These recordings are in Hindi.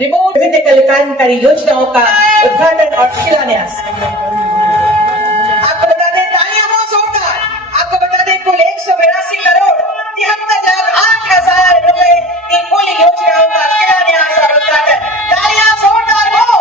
रिमोट विविध कल्याणकारी योजनाओं का उद्घाटन और शिलान्यास। आपको बता दें, तालियां हो जोरदार। आपको बता दें, कुल 182 करोड़ 73,08,000 रुपए की कुल योजनाओं का शिलान्यास और उद्घाटन। तालियां जोरदार हो।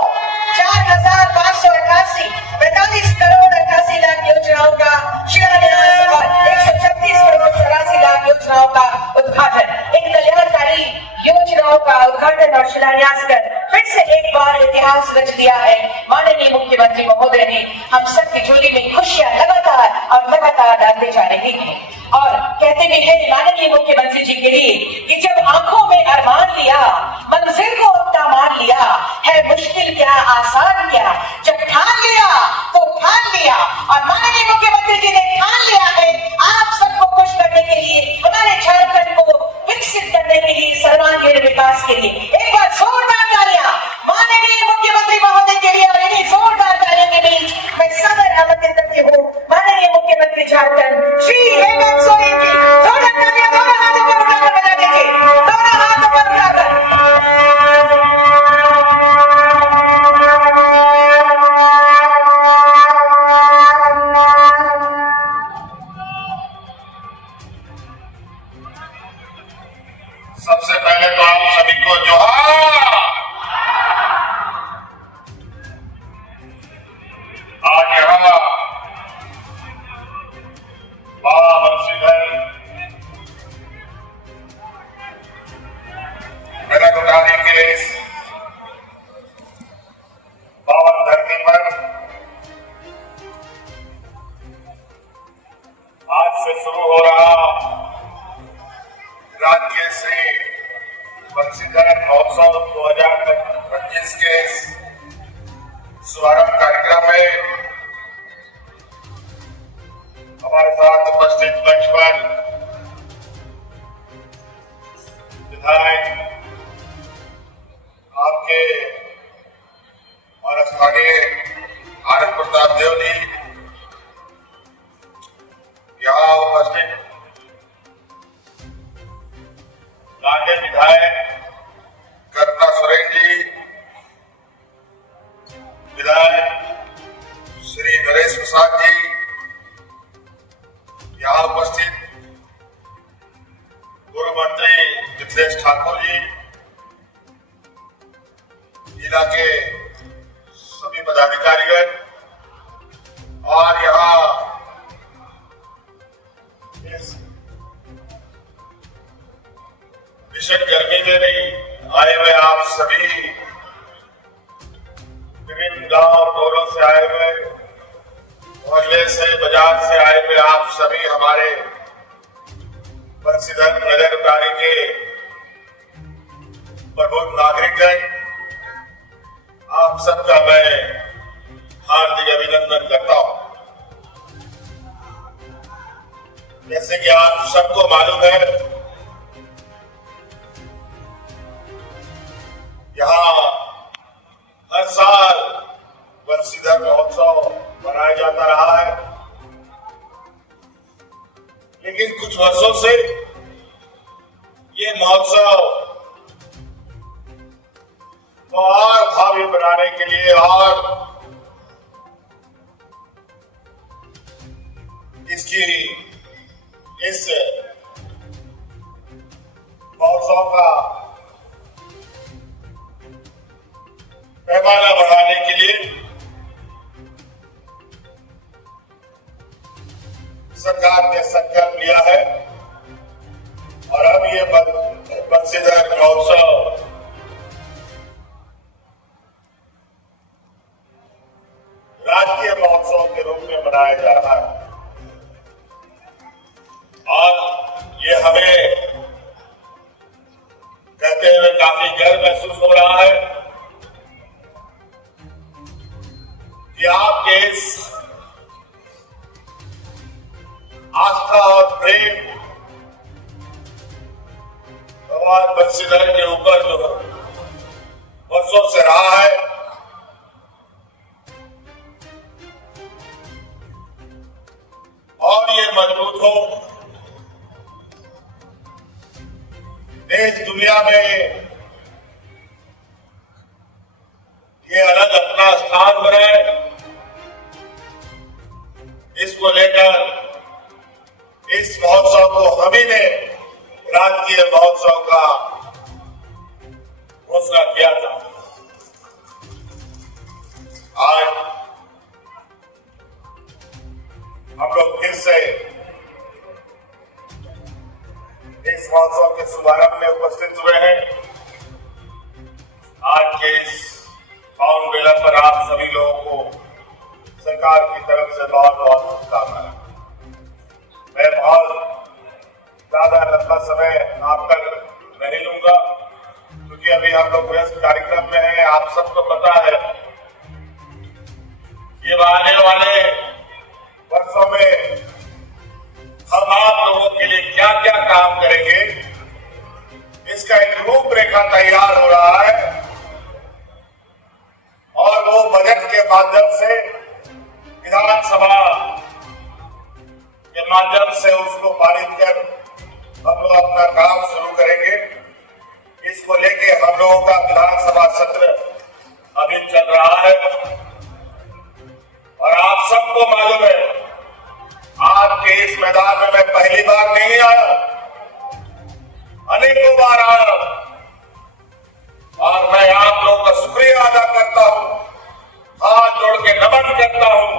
4,588 45 करोड़ 88 लाख योजनाओं का शिलान्यास और 136 करोड़ 84 लाख योजनाओं का उद्घाटन। इन कल्याणकारी योजनाओं का उद्घाटन और शिलान्यास कर फिर से एक बार इतिहास रच दिया है माननीय मुख्यमंत्री महोदय ने। हम सबकी झोली में खुशियां लगातार डालते जा रहे हैं और कहते भी हैं माननीय मुख्यमंत्री जी के लिए कि जब आंखों में अरमान लिया, मंजिल को अपना मान लिया, है मुश्किल क्या आसान क्या, जब ठान लिया तो ठान लिया। और माननीय मुख्यमंत्री जी ने ठान लिया है आप सबको खुश करने के लिए, हमारे झारखंड को विकसित करने के लिए, सर्वांगीण विकास के लिए। एक बार जोरदार तालियां माननीय मुख्यमंत्री महोदय के लिए। और इन्हीं जोरदार तालियों के बीच मैं सदर आमंत्रित करती हूँ माननीय मुख्यमंत्री झारखंड श्री हेमंत सोरेन जी। जोरदार तालियां दोनों हाथों पर उठाकर बजा दीजिए, दोनों हाथों पर उठाकर। सबसे पहले तो आप सभी को जोहार। आज यहाँ बाबा बंशीधर मेडल उठाने के इस पावन धरती पर आज से शुरू हो रहा राज्य से बंशीधर महोत्सव 2025 के शुभारंभ कार्यक्रम में हमारे साथ उपस्थित मंच पर विधायक आपके और स्थानीय आनंद प्रताप देव जी, यहाँ उपस्थित राज्य विधायक करुणा सोरेन जी, विधायक श्री नरेश प्रसाद जी, यहाँ उपस्थित पूर्व मंत्री मिथिलेश ठाकुर जी, जिला के सभी पदाधिकारीगण और यहाँ इस भीषण गर्मी में नहीं आए हुए आप सभी, विभिन्न गांव टोलों से आए हुए, मोहल्ले से, बाजार से आए हुए आप सभी हमारे बंशीधर नगर उठाने के प्रबुद्ध नागरिकगण, आप सबका मैं हार्दिक अभिनंदन करता हूं। जैसे कि आप सबको मालूम है, यहाँ हर साल बंशीधर महोत्सव मनाया जाता रहा है, लेकिन कुछ वर्षों से ये महोत्सव को और भावी बनाने के लिए और इसकी इस महोत्सव का पैमाना बढ़ाने के लिए सरकार ने संकल्प लिया है और अब ये बंशीधर महोत्सव राष्ट्रीय महोत्सव के रूप में मनाया जा रहा है। और ये हमें कहते हुए काफी गर्व महसूस हो रहा है कि आपके इस आस्था और प्रेम भगवान बंशीधर के ऊपर जो वर्षों से रहा है, और ये मजबूत हो, देश दुनिया में घोषणा किया था। आज हम लोग फिर से इस महोत्सव के शुभारंभ में उपस्थित हुए हैं। आज के इस पावन बेला पर आप सभी लोगों को सरकार की तरफ से बहुत बहुत शुभकामनाएं। मैं बहुत ज्यादा लंबा समय आपका नहीं लूंगा, क्योंकि अभी हम लोग व्यस्त कार्यक्रम में हैं। आप सबको पता है ये आने वाले वर्षों में हम आप लोगों के लिए क्या क्या काम करेंगे, इसका एक रूपरेखा तैयार हो रहा है और वो बजट के माध्यम से विधानसभा के माध्यम से उसको पारित कर हम लोग अपना काम शुरू करेंगे। इसको लेके हम लोगों का विधानसभा सत्र अभी चल रहा है और आप सबको मालूम है आपके इस मैदान में मैं पहली बार नहीं आया, अनेकों बार आया और मैं आप लोगों का शुक्रिया अदा करता हूं, हाथ जोड़ के नमन करता हूं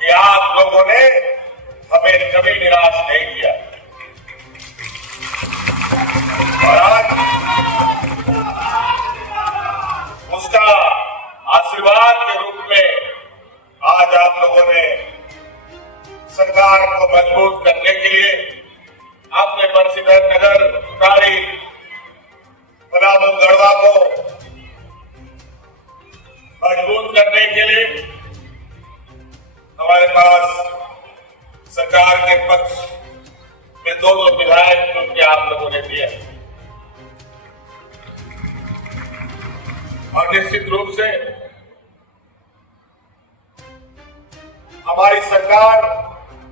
कि आप लोगों ने हमें कभी निराश नहीं किया। और आज उसका आशीर्वाद के रूप में आज आप लोगों ने सरकार को मजबूत करने के लिए आपने बंशीधर नगर उतारी पलामू गढ़वा को मजबूत करने के लिए हमारे पास सरकार के पक्ष में दो विधायक चुन के आप लोगों ने दिए और निश्चित रूप से हमारी सरकार,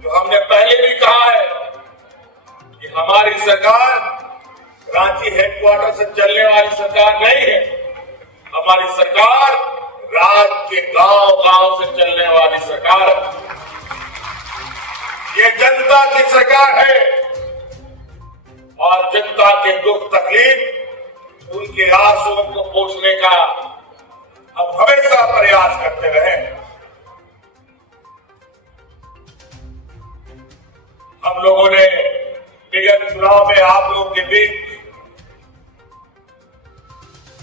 जो हमने पहले भी कहा है कि हमारी सरकार रांची हेडक्वार्टर से चलने वाली सरकार नहीं है, हमारी सरकार राज्य के गांव-गांव से चलने वाली सरकार है। ये जनता की सरकार है और जनता के दुख तकलीफ, उनके आंसुओं को पोंछने का हम हमेशा प्रयास करते रहे। हम लोगों ने विगत चुनाव में आप लोगों के बीच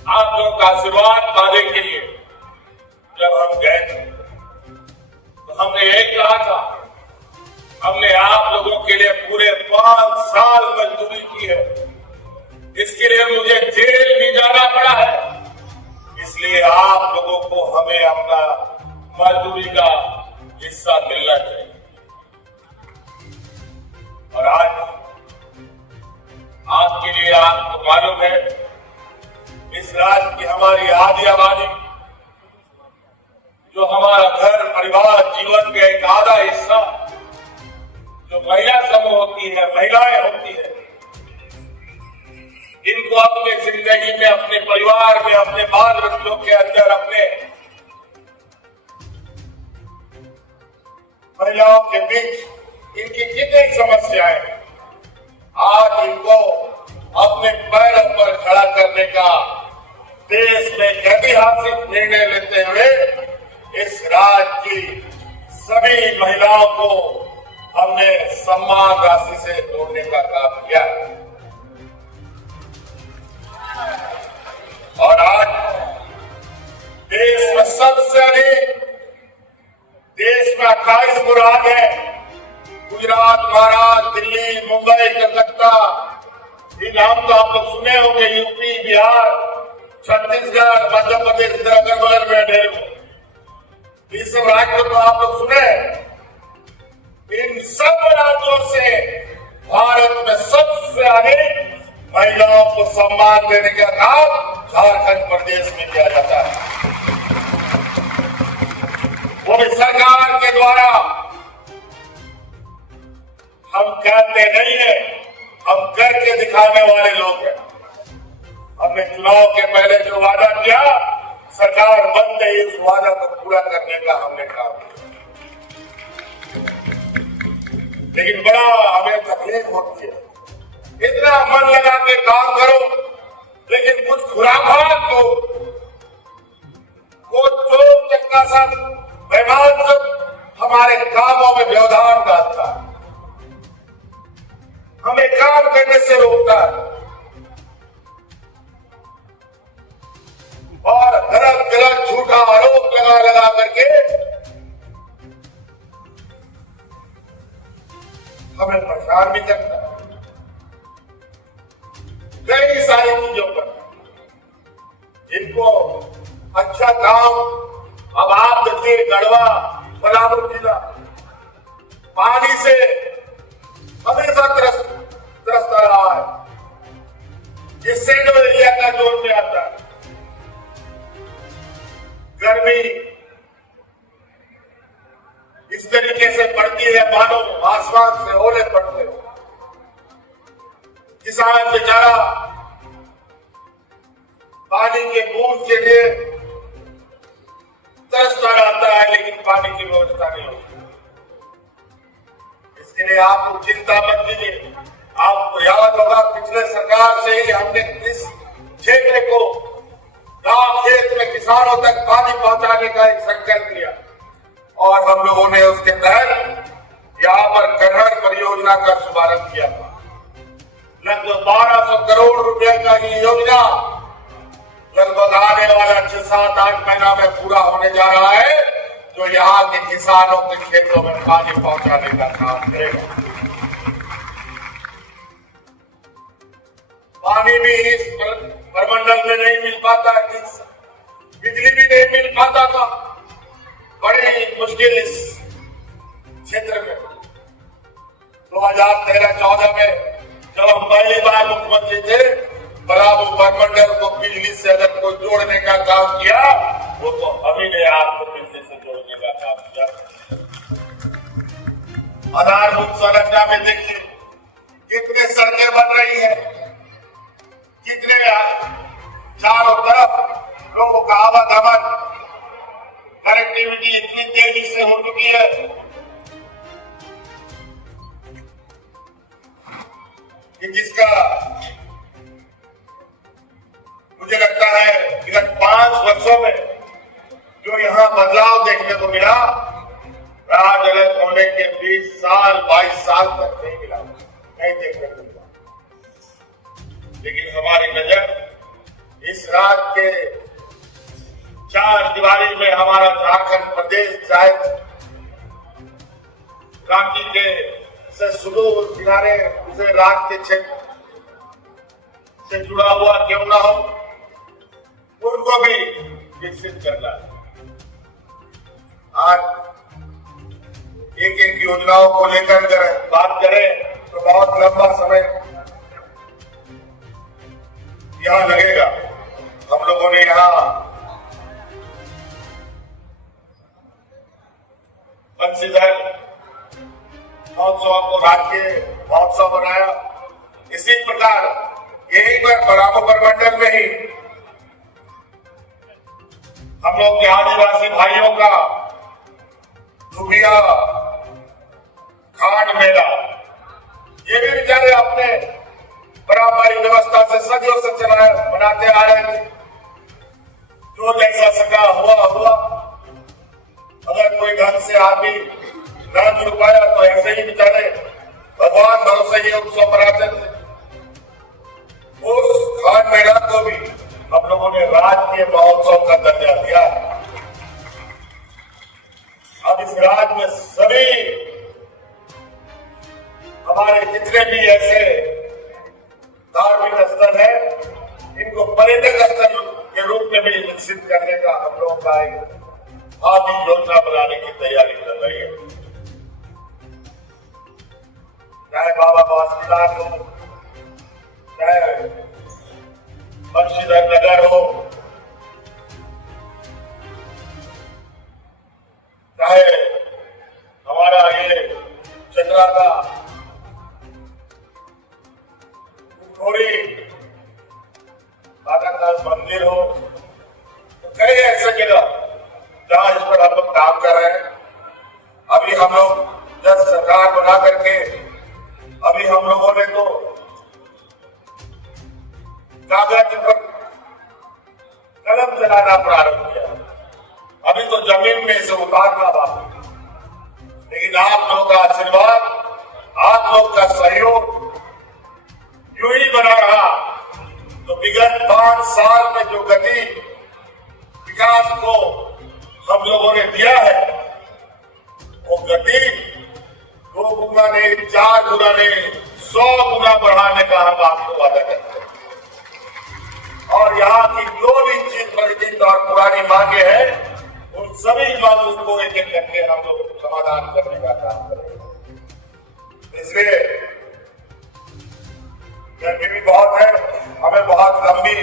आप लोगों का आशीर्वाद पाने के लिए जब हम गए थे तो हमने यही कहा था, हमने आप लोगों के लिए पूरे 5 साल मजदूरी की है, इसके लिए मुझे जेल भी जाना पड़ा है, इसलिए आप लोगों को हमें अपना मजदूरी का हिस्सा मिलना चाहिए। और आज आपके लिए आपको मालूम है इस राज्य की हमारी आधी आबादी, जो हमारा घर परिवार जीवन का एक आधा हिस्सा जो महिला समूह होती है, महिलाएं होती है, इनको अपने जिंदगी में, अपने परिवार में, अपने बाल बच्चों के अंदर, अपने महिलाओं के बीच इनकी कितनी समस्याएं, आज इनको अपने पैरों पर खड़ा करने का देश में ऐतिहासिक निर्णय लेते हुए इस राज्य की सभी महिलाओं को हमने सम्मान राशि से जोड़ने का काम किया और आज देश में सबसे अधिक, देश में 28 मुराद है, गुजरात, महाराष्ट्र, दिल्ली, मुंबई, कलकत्ता, ये नाम तो आप लोग सुने होंगे, यूपी, बिहार, छत्तीसगढ़, मध्य प्रदेश, इधर अगल बगल में ढेर, ये सब राज्य तो आप लोग सुने। इन सब राज्यों से भारत में सबसे अधिक महिलाओं को सम्मान देने का काम झारखंड प्रदेश में किया जाता है, वो भी सरकार के द्वारा। हम कहते नहीं है, हम करके दिखाने वाले लोग हैं। हमने चुनाव के पहले जो वादा किया, सरकार बनते ही उस वादा को पूरा करने का हमने काम किया, लेकिन बड़ा हमें तकलीफ होती है। इतना मन लगा के काम करो, लेकिन कुछ खुराफात लोग वो चोर चक्का सब मेहमान सब हमारे कामों में व्यवधान डालता है, हमें काम करने से रोकता है और गलत गलत झूठा आरोप लगा लगा करके हमें परेशान भी करता है कई सारी चीजों पर। इनको अच्छा काम अब आप देखिए, गढ़वा पलामू जिला पानी से हमेशा त्रस्त रहा है, जिससे जो एरिया का जोन में आता है। गर्मी इस तरीके से पड़ती है मानो आसमान से ओले पड़ते हो। किसान बेचारा पानी के बूंद के लिए तरसता रहता है, लेकिन पानी की व्यवस्था नहीं होती। इसके लिए आप लोग चिंता मत कीजिए। आपको याद होगा पिछले सरकार से ही हमने इस क्षेत्र को गांव खेत में किसानों तक पानी पहुंचाने का एक संकल्प लिया और हम लोगों ने उसके तहत यहाँ पर कन्हर परियोजना का शुभारंभ किया था। लगभग 1200 करोड़ रुपए का ये योजना लगभग आने वाला 6-7-8 महीना में पूरा होने जा रहा है, जो यहाँ के किसानों के खेतों में पानी पहुंचाने का काम करेगा। पानी भी इस प्रमंडल में नहीं मिल पाता, बिजली भी नहीं मिल पाता था, बड़ी मुश्किल इस क्षेत्र में। 2013-14 में जब हम पहली बार मुख्यमंत्री थे, पलामू प्रमंडल को बिजली से अगर कोई जोड़ने का काम किया, वो तो अभी ने आपको बिजली से जोड़ने का काम किया। आधारभूत संरचना में देखिए कितने सड़कें बन रही है, कितने चारों तरफ लोगों का आवागमन, कनेक्टिविटी इतनी तेजी से हो चुकी है कि जिसका मुझे लगता है विगत 5 वर्षों में जो यहाँ बदलाव देखने को मिला, राजनीति होने के 20 साल 22 साल तक नहीं मिला, नहीं देखने को मिला। लेकिन हमारी नजर इस राज्य के 4 दीवारी में हमारा झारखंड प्रदेश चाहे रांची के से सुदूर किनारे दूसरे राज्य के क्षेत्र से जुड़ा हुआ क्यों ना हो, उनको भी विकसित करना है। आज एक एक योजनाओं को लेकर बात करें तो बहुत लंबा समय यहाँ लगेगा। हम लोगों ने यहाँ बंशीधर महोत्सव को राज्य महोत्सव बनाया। इसी प्रकार यहीं पर पलामू प्रमंडल में ही हम लोग के आदिवासी भाइयों का धुबिया खाट मेला, ये भी बेचारे अपने पारंपरिक व्यवस्था से सदियों से चला बनाते आ रहे थे। जो जैसा सका हुआ, अगर कोई ढंग से आदमी न जुड़ पाया तो ऐसे ही बेचारे भगवान भरोसे ही उत्सव मनाते थे। उस खाट मेला को भी हम लोगों ने राजकीय महोत्सव का दर्जा दिया। अब इस राज्य में सभी हमारे जितने भी ऐसे धार्मिक स्थल है, इनको पर्यटक स्थल के रूप में भी विकसित करने का हम लोगों का एक भावी योजना बनाने की तैयारी कर रही है। चाहे बाबा बासुकीनाथ हो, चाहे बंशीधर नगर हो, चाहे हमारा ये चंद्रा का थोड़ी माता का मंदिर हो, तो कई ऐसे जगह जहां इस पर हम लोग काम कर रहे हैं। अभी हम लोग जब सरकार बना करके अभी हम लोगों ने तो कागज पर कलम चलाना प्रारंभ किया। अभी तो जमीन में से उतारना बाकी, लेकिन आप लोगों का आशीर्वाद, आप लोग का सहयोग यूं ही बना रहा तो विगत 5 साल में जो गति विकास को हम लोगों ने दिया है, वो गति 2 गुना नहीं, 4 गुना नहीं, 100 गुना बढ़ाने का हम आपको वादा करते हैं। और यहाँ की जो भी चीज परिचित और पुरानी मांगे हैं, उन सभी मांगों को एक एक करके हम लोग समाधान करने का काम करेंगे। इसलिए गर्मी भी बहुत है, हमें बहुत लंबी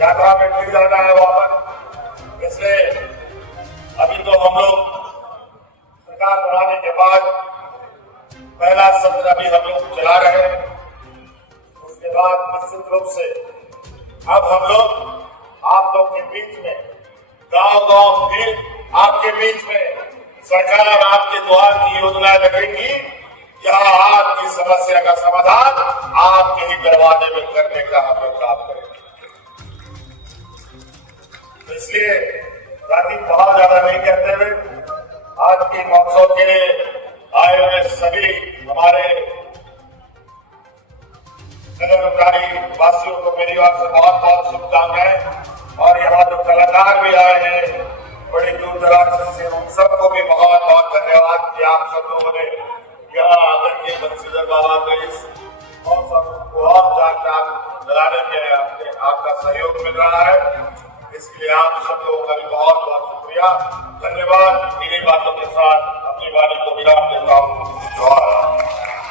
यात्रा में फिर जाना है वापस। इसलिए अभी तो हम लोग सरकार बनाने के बाद पहला सत्र अभी हम लोग चला रहे हैं। उसके बाद निश्चित रूप से अब हम लोग आप लोग के बीच में गांव-गांव फिर आपके बीच में सरकार आपके द्वार की योजना लगेगी, जहां आपकी समस्या का समाधान आपके ही दरवाजे में करने का हम लोग काम करेंगे। इसलिए राति बहुत ज्यादा नहीं कहते हुए आज की महोत्सव के लिए आए हुए सभी हमारे नगर निकाय वासियों को मेरी ओर से बहुत बहुत शुभकामनाएं। और यहाँ जो कलाकार भी आए हैं बड़ी दूर दराज से, उन सबको भी बहुत बहुत धन्यवाद कि आप सब लोगों ने यहाँ आकर के बंशीधर बाबा के इस महोत्सव को और जाकर लगाने के आपका सहयोग मिल रहा है। इसके लिए आप सब लोगों का भी बहुत बहुत शुक्रिया, धन्यवाद। इन्हीं बातों के साथ अपनी वाणी को विराम देता हूँ।